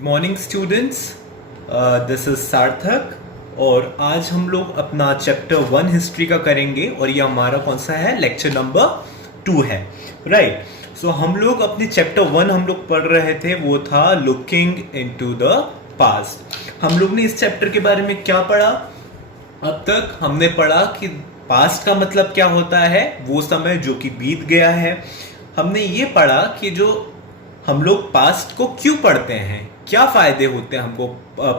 Good morning students, this is सार्थक। और आज हम लोग अपना चैप्टर 1 हिस्ट्री का करेंगे और ये हमारा कौन सा है, लेक्चर नंबर 2 है, राइट। सो हम लोग अपने चैप्टर 1 हम लोग पढ़ रहे थे, वो था लुकिंग इनटू द पास्ट। हम लोग ने इस चैप्टर के बारे में क्या पढ़ा? अब तक हमने पढ़ा कि पास्ट का मतलब क्या होता है, वो समय जो कि बीत गया है। हमने ये पढ़ा कि जो हम लोग पास्ट को क्यों पढ़ते हैं, क्या फायदे होते हैं हमको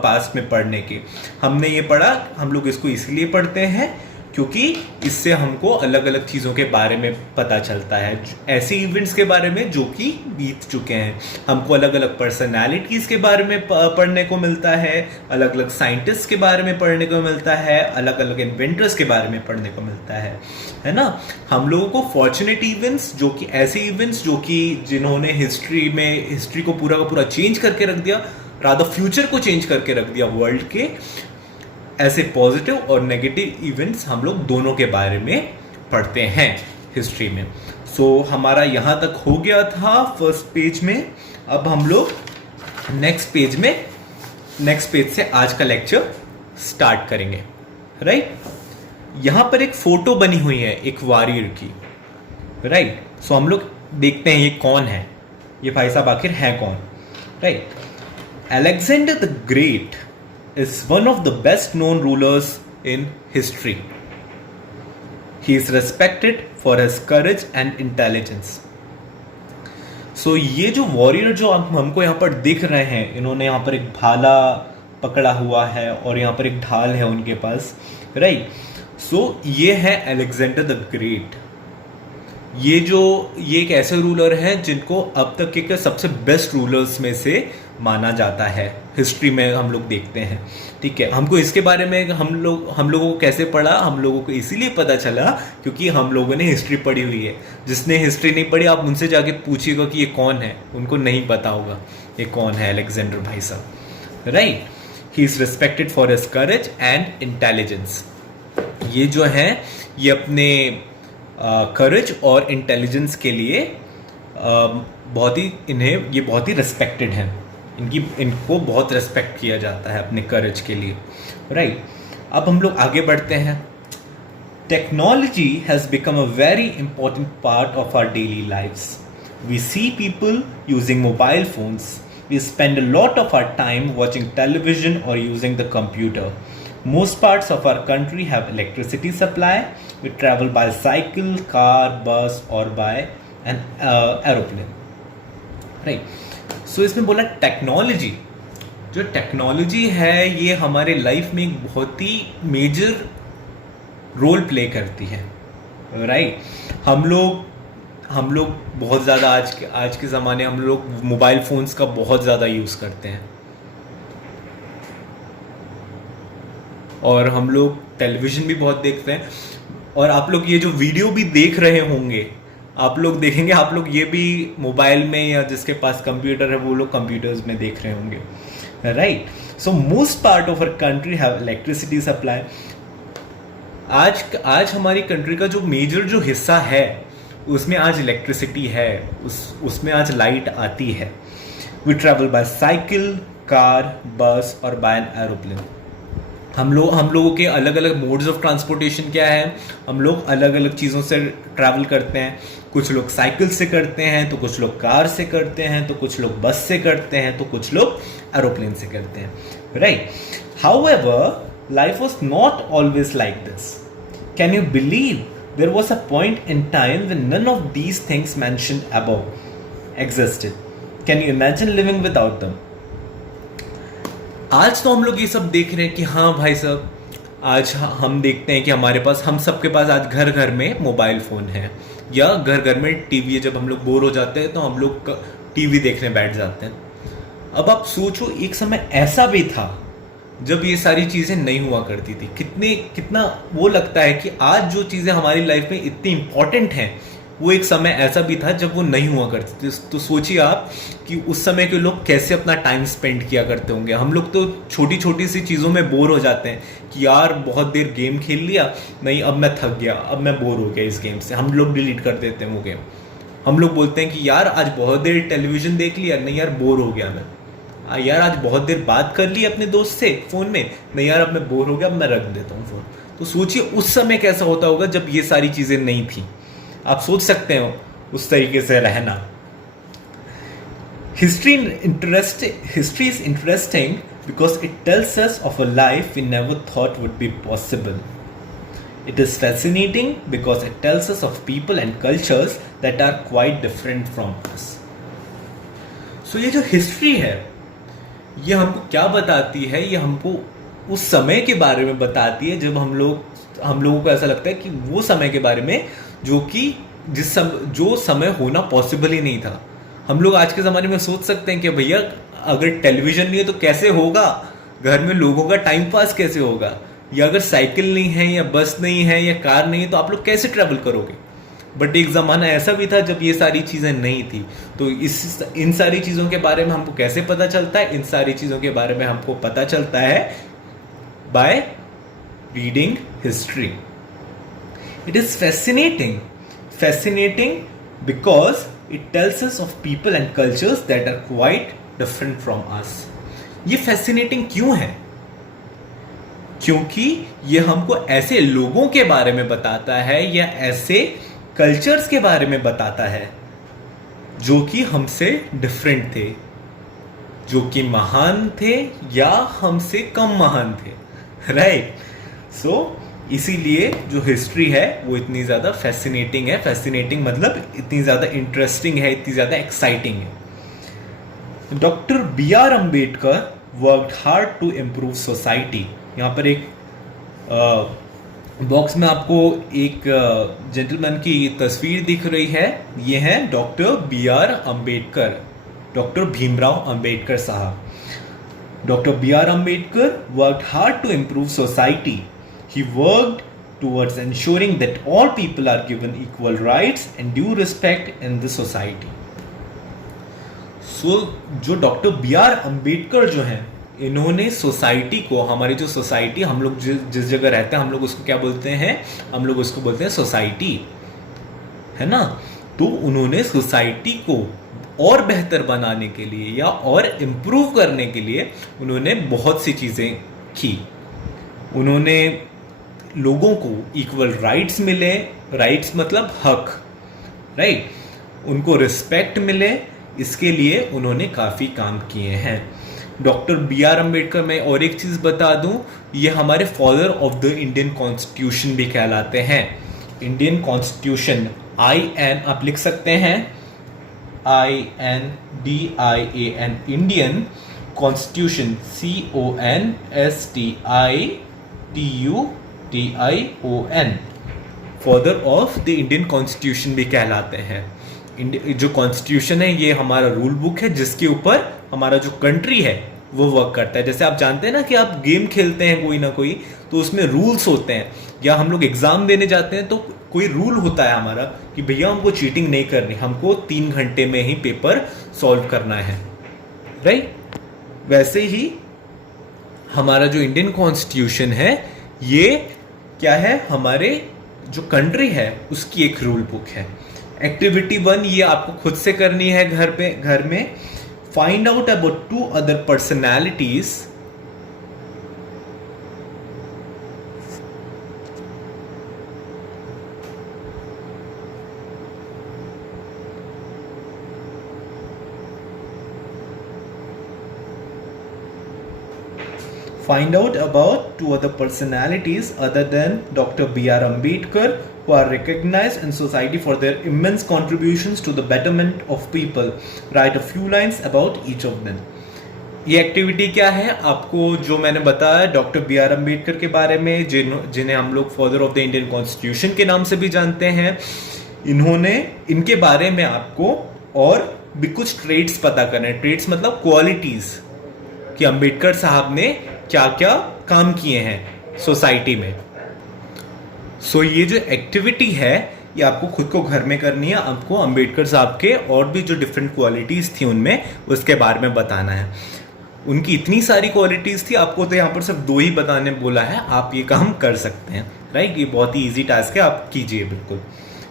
पास्ट में पढ़ने के। हमने ये पढ़ा, हम लोग इसको इसलिए पढ़ते हैं क्योंकि इससे हमको अलग अलग चीज़ों के बारे में पता चलता है, ऐसे इवेंट्स के बारे में जो कि बीत चुके हैं। हमको अलग अलग पर्सनालिटीज़ के बारे में पढ़ने को मिलता है, अलग अलग साइंटिस्ट के बारे में पढ़ने को मिलता है, अलग अलग इन्वेंटर्स के बारे में पढ़ने को मिलता है ना। हम लोगों को फॉर्चुनेट इवेंट्स, जो कि ऐसे इवेंट्स जो कि जिन्होंने हिस्ट्री को पूरा का पूरा चेंज करके रख दिया, रादर फ्यूचर को चेंज करके रख दिया वर्ल्ड के, ऐसे पॉजिटिव और नेगेटिव इवेंट्स हम लोग दोनों के बारे में पढ़ते हैं हिस्ट्री में। सो हमारा यहाँ तक हो गया था फर्स्ट पेज में। अब हम लोग नेक्स्ट पेज से आज का लेक्चर स्टार्ट करेंगे, राइट। यहाँ पर एक फोटो बनी हुई है एक वॉरियर की, राइट। सो हम लोग देखते हैं ये कौन है, ये भाई साहब आखिर है कौन, right. Alexander the Great is one of the best known rulers in history. He is respected for his courage and intelligence. So ये जो वॉरियर जो हमको यहाँ पर दिख रहे हैं, इन्होंने यहाँ पर एक भाला पकड़ा हुआ है और यहाँ पर एक ढाल है उनके पास, राइट। सो ये है अलेक्जेंडर द ग्रेट। ये एक ऐसे रूलर हैं जिनको अब तक के सबसे बेस्ट रूलर्स में से माना जाता है, हिस्ट्री में हम लोग देखते हैं, ठीक है। हमको इसके बारे में हम लोगों को कैसे पढ़ा, हम लोगों को इसीलिए पता चला क्योंकि हम लोगों ने हिस्ट्री पढ़ी हुई है। जिसने हिस्ट्री नहीं पढ़ी, आप उनसे जाके पूछिएगा कि ये कौन है, उनको नहीं पता होगा ये कौन है अलेक्जेंडर भाई साहब, right. He is respected for his courage and intelligence. ये जो है ये अपने करेज और इंटेलिजेंस के लिए बहुत ही रिस्पेक्टेड हैं। इनको बहुत रिस्पेक्ट किया जाता है अपने करेज के लिए, राइट। अब हम लोग आगे बढ़ते हैं। Technology has become a very important part of our daily lifes. We see people using mobile phones. We spend a lot of our time watching television और using the computer. Most parts of our country have electricity supply. We travel by cycle, car, bus or by an aeroplane. Right. So इसमें बोला technology. जो technology है ये हमारे life में एक बहुत ही मेजर रोल प्ले करती है, राइट। हम लोग बहुत ज़्यादा आज के ज़माने हम लोग मोबाइल फ़ोन्स का बहुत ज़्यादा यूज़ करते हैं और हम लोग टेलीविज़न भी बहुत देखते हैं। और आप लोग ये जो वीडियो भी देख रहे होंगे, आप लोग देखेंगे, आप लोग ये भी मोबाइल में या जिसके पास कंप्यूटर है वो लोग कंप्यूटर्स में देख रहे होंगे, right. So most part of our country have electricity supply. आज हमारी कंट्री का जो मेजर जो हिस्सा है उसमें आज इलेक्ट्रिसिटी है, उसमें आज लाइट आती है। We travel by cycle, car, bus और बाय एन एरोप्लेन। हम लोगों के अलग अलग मोड्स ऑफ ट्रांसपोर्टेशन क्या है, हम लोग अलग अलग चीज़ों से ट्रैवल करते हैं। कुछ लोग साइकिल से करते हैं, तो कुछ लोग कार से करते हैं, तो कुछ लोग बस से करते हैं, तो कुछ लोग एरोप्लेन से करते हैं, right. However life was not always like this. Can you believe there was a point in time when none of these things mentioned above existed? Can you imagine living without them? आज तो हम लोग ये सब देख रहे हैं कि हाँ भाई साहब, आज हम देखते हैं कि हम सबके पास आज घर घर में मोबाइल फ़ोन है या घर घर में टीवी है। जब हम लोग बोर हो जाते हैं तो हम लोग टीवी देखने बैठ जाते हैं। अब आप सोचो, एक समय ऐसा भी था जब ये सारी चीज़ें नहीं हुआ करती थी। कितना वो लगता है कि आज जो चीज़ें हमारी लाइफ में इतनी इंपॉर्टेंट हैं, वो एक समय ऐसा भी था जब वो नहीं हुआ करती थी। तो सोचिए आप कि उस समय के लोग कैसे अपना टाइम स्पेंड किया करते होंगे। हम लोग तो छोटी छोटी सी चीज़ों में बोर हो जाते हैं कि यार बहुत देर गेम खेल लिया, नहीं अब मैं थक गया, अब मैं बोर हो गया इस गेम से, हम लोग डिलीट कर देते हैं वो गेम। हम लोग बोलते हैं कि यार आज बहुत देर टेलीविजन देख लिया, नहीं यार बोर हो गया मैं, यार आज बहुत देर बात कर ली अपने दोस्त से फोन में, नहीं यार अब मैं बोर हो गया, अब मैं रख देता हूँ फोन। तो सोचिए उस समय कैसा होता होगा जब ये सारी चीजें नहीं थी। आप सोच सकते हो उस तरीके से रहना। History is interesting because it tells us of a life we never thought would be possible. It is fascinating because it tells us of people and cultures that are quite different from us. So ये जो history है ये हमको क्या बताती है, ये हमको उस समय के बारे में बताती है जब हम लोगों को ऐसा लगता है कि वो समय के बारे में जो समय होना पॉसिबल ही नहीं था। हम लोग आज के ज़माने में सोच सकते हैं कि भैया अगर टेलीविज़न नहीं है तो कैसे होगा, घर में लोगों का टाइम पास कैसे होगा, या अगर साइकिल नहीं है या बस नहीं है या कार नहीं है तो आप लोग कैसे ट्रैवल करोगे। बट एक ज़माना ऐसा भी था जब ये सारी चीज़ें नहीं थी। तो इन सारी चीज़ों के बारे में हमको कैसे पता चलता है? इन सारी चीज़ों के बारे में हमको पता चलता है by reading history. It is fascinating because it tells us of people and cultures that are quite different from us. ये fascinating क्यों है? क्योंकि ये हमको ऐसे लोगों के बारे में बताता है या ऐसे कल्चर्स के बारे में बताता है जो कि हमसे डिफरेंट थे, जो कि महान थे या हमसे कम महान थे, राइट। सो इसीलिए जो हिस्ट्री है वो इतनी ज़्यादा फैसिनेटिंग है। फैसिनेटिंग मतलब इतनी ज़्यादा इंटरेस्टिंग है, इतनी ज़्यादा एक्साइटिंग है। Doctor B.R. Ambedkar worked hard to improve society. यहाँ पर एक बॉक्स में आपको एक जेंटलमैन की तस्वीर दिख रही है। ये है doctor B.R. Ambedkar, doctor Bhimrao Ambedkar साहब। Doctor B.R. Ambedkar worked hard to improve society. He worked towards ensuring that all people are given equal rights and due respect in the society. So, जो डॉक्टर B.R. अम्बेडकर जो हैं, इन्होंने सोसाइटी को, हमारी जो society, हम लोग जिस जगह रहते हैं हम लोग उसको क्या बोलते हैं? हम लोग उसको बोलते हैं सोसाइटी, है ना। तो उन्होंने सोसाइटी को और बेहतर बनाने के लिए या और इम्प्रूव करने के लिए उन्होंने बहुत सी चीज़ें की। उन्होंने लोगों को इक्वल राइट्स मिले, राइट्स मतलब हक, राइट, उनको रिस्पेक्ट मिले, इसके लिए उन्होंने काफ़ी काम किए हैं। Doctor B.R. अम्बेडकर, मैं और एक चीज़ बता दूं, ये हमारे father of the Indian constitution भी कहलाते हैं। इंडियन कॉन्स्टिट्यूशन, IN आप लिख सकते हैं, INDIAN, Indian constitution, CONSTITUTION, father of the Indian constitution भी कहलाते हैं। जो कॉन्स्टिट्यूशन है ये हमारा रूल बुक है जिसके ऊपर हमारा जो कंट्री है वो वर्क करता है। जैसे आप जानते हैं ना कि आप गेम खेलते हैं कोई ना कोई, तो उसमें रूल्स होते हैं, या हम लोग एग्जाम देने जाते हैं तो कोई रूल होता है हमारा कि भैया हमको चीटिंग नहीं करनी, हमको 3 घंटे में ही पेपर सॉल्व करना है, राइट। वैसे ही हमारा जो इंडियन कॉन्स्टिट्यूशन है ये क्या है, हमारे जो कंट्री है उसकी एक रूल बुक है। एक्टिविटी 1 ये आपको खुद से करनी है घर में। Find out about 2 other personalities Find out about 2 other personalities other than Dr. B.R. Ambedkar who are recognized in society for their immense contributions to the betterment of people. Write a few lines about each of them. ये activity क्या है? आपको जो मैंने बताया doctor B.R. Ambedkar के बारे में, जिन्हें हम लोग father of the Indian constitution के नाम से भी जानते हैं, इनके बारे में आपको और भी कुछ ट्रेड्स पता करने हैं। ट्रेड्स मतलब क्वालिटीज कि अम्बेडकर साहब ने क्या क्या काम किए हैं सोसाइटी में। सो ये जो एक्टिविटी है ये आपको खुद को घर में करनी है। आपको अम्बेडकर साहब के और भी जो डिफरेंट क्वालिटीज़ थी उनमें, उसके बारे में बताना है। उनकी इतनी सारी क्वालिटीज़ थी, आपको तो यहाँ पर सिर्फ 2 ही बताने बोला है, आप ये काम कर सकते हैं, राइट। ये बहुत ही ईजी टास्क है, आप कीजिए बिल्कुल,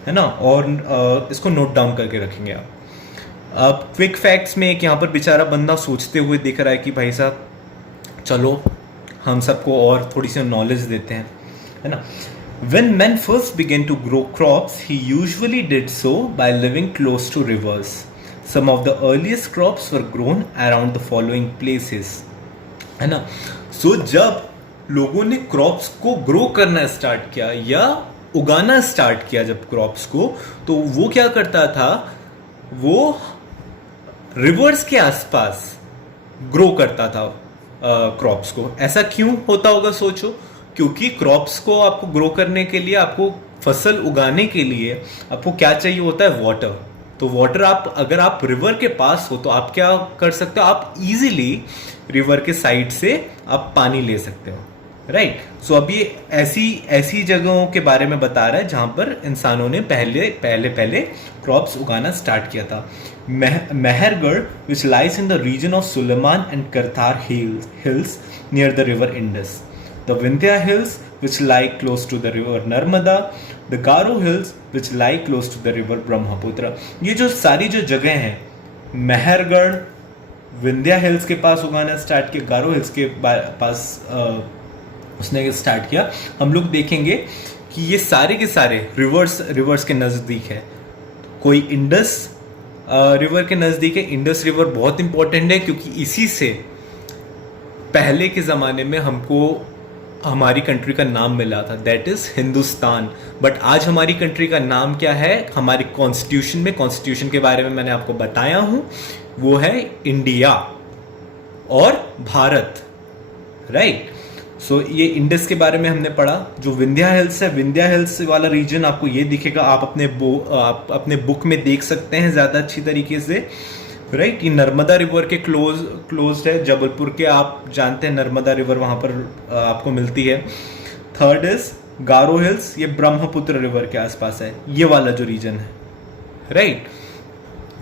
है ना। और इसको नोट डाउन करके रखेंगे आप। अब क्विक फैक्ट्स में एक यहाँ पर बेचारा बंदा सोचते हुए दिख रहा है कि भाई साहब चलो हम सबको और थोड़ी सी नॉलेज देते हैं, है ना। When men first began to grow crops, he usually did so by living close to rivers. Some of the earliest crops were grown around the following places, है ना। So जब लोगों ने क्रॉप्स को ग्रो करना स्टार्ट किया या उगाना स्टार्ट किया जब क्रॉप्स को, तो वो क्या करता था, वो रिवर्स के आसपास ग्रो करता था क्रॉप्स को। ऐसा क्यों होता होगा सोचो, क्योंकि क्रॉप्स को आपको ग्रो करने के लिए, आपको फसल उगाने के लिए आपको क्या चाहिए होता है, वाटर। तो वाटर आप अगर आप रिवर के पास हो तो आप क्या कर सकते हो, आप इजीली रिवर के साइड से आप पानी ले सकते हो, राइट। सो अब ये ऐसी जगहों के बारे में बता रहा है जहां पर इंसानों ने पहले क्रॉप्स उगाना स्टार्ट किया था। Mehrgarh which lies in the region of Sulaiman and Kirthar hills near the river Indus, the Vindhya hills which lie close to the river Narmada, the Garo hills which lie close to the river Brahmaputra। ये जो सारी जो जगह हैं, Mehrgarh Vindhya hills के पास उगाना start किया, गारो hills के पास उसने स्टार्ट किया। हम लोग देखेंगे कि ये सारे के सारे रिवर्स के नज़दीक है। कोई इंडस रिवर के नज़दीक है। इंडस रिवर बहुत इंपॉर्टेंट है क्योंकि इसी से पहले के ज़माने में हमको हमारी कंट्री का नाम मिला था, दैट इज हिंदुस्तान। बट आज हमारी कंट्री का नाम क्या है, हमारी कॉन्स्टिट्यूशन में, कॉन्स्टिट्यूशन के बारे में मैंने आपको बताया हूं, वो है इंडिया और भारत, राइट। सो ये इंडस के बारे में हमने पढ़ा। जो विंध्या हिल्स है, विंध्या हिल्स वाला रीजन आपको ये दिखेगा, आप अपने बुक में देख सकते हैं ज़्यादा अच्छी तरीके से, राइट। ये नर्मदा रिवर के क्लोज है। जबलपुर के आप जानते हैं नर्मदा रिवर वहाँ पर आपको मिलती है। थर्ड इज गारो हिल्स, ये ब्रह्मपुत्र रिवर के आसपास है, ये वाला जो रीजन है, राइट।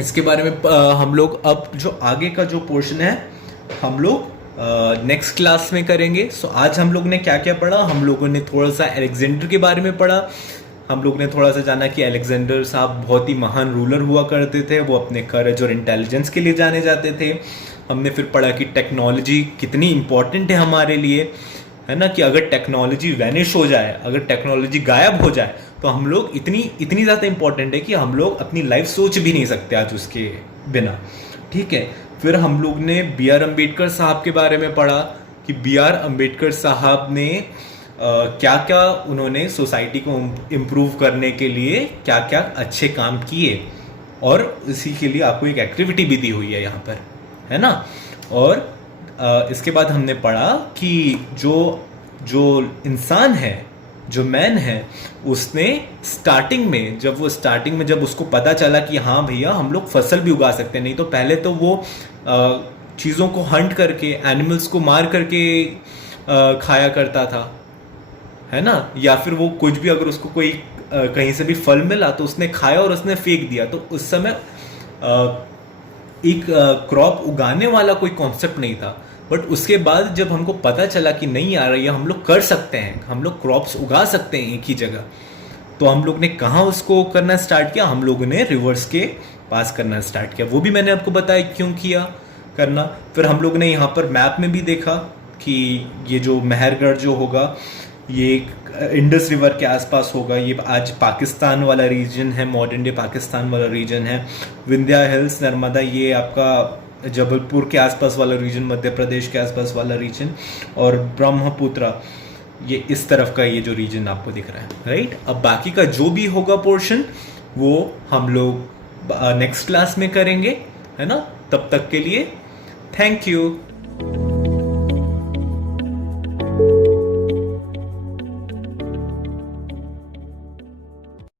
इसके बारे में हम लोग अब जो आगे का जो पोर्शन है हम लोग नेक्स्ट क्लास में करेंगे। सो आज हम लोग ने क्या क्या पढ़ा, हम लोगों ने थोड़ा सा अलेक्जेंडर के बारे में पढ़ा, हम लोग ने थोड़ा सा जाना कि अलेक्जेंडर साहब बहुत ही महान रूलर हुआ करते थे, वो अपने करेज और इंटेलिजेंस के लिए जाने जाते थे। हमने फिर पढ़ा कि टेक्नोलॉजी कितनी इंपॉर्टेंट है हमारे लिए, है ना, कि अगर टेक्नोलॉजी वैनिश हो जाए, अगर टेक्नोलॉजी गायब हो जाए तो हम लोग इतनी ज़्यादा इंपॉर्टेंट है कि हम लोग अपनी लाइफ सोच भी नहीं सकते आज उसके बिना, ठीक है। फिर हम लोग ने बी आर अम्बेडकर साहब के बारे में पढ़ा कि बी आर अम्बेडकर साहब ने क्या क्या उन्होंने सोसाइटी को इम्प्रूव करने के लिए क्या क्या अच्छे काम किए, और इसी के लिए आपको एक एक्टिविटी भी दी हुई है यहाँ पर, है ना। और इसके बाद हमने पढ़ा कि जो इंसान है, जो मैन है, उसने स्टार्टिंग में जब उसको पता चला कि हाँ भैया हम लोग फसल भी उगा सकते हैं, नहीं तो पहले तो वो चीज़ों को हंट करके, एनिमल्स को मार करके खाया करता था, है ना। या फिर वो कुछ भी, अगर उसको कोई कहीं से भी फल मिला तो उसने खाया और उसने फेंक दिया। तो उस समय एक क्रॉप उगाने वाला कोई कॉन्सेप्ट नहीं था। बट उसके बाद जब हमको पता चला कि नहीं आ रही है, हम लोग कर सकते हैं, हम लोग क्रॉप्स उगा सकते हैं एक ही जगह, तो हम लोग ने कहाँ उसको करना स्टार्ट किया, हम लोगों ने रिवर्स के पास करना स्टार्ट किया। वो भी मैंने आपको बताया क्यों किया करना। फिर हम लोग ने यहाँ पर मैप में भी देखा कि ये जो मेहरगढ़ जो होगा ये इंडस रिवर के आसपास होगा, ये आज पाकिस्तान वाला रीजन है, मॉडर्न डे पाकिस्तान वाला रीजन है। विंध्या हिल्स, नर्मदा, ये आपका जबलपुर के आसपास वाला रीजन, मध्य प्रदेश के आसपास वाला रीजन, और ब्रह्मपुत्र ये इस तरफ का ये जो रीजन आपको दिख रहा है, राइट। अब बाकी का जो भी होगा पोर्शन वो हम लोग नेक्स्ट क्लास में करेंगे, है ना। तब तक के लिए थैंक यू।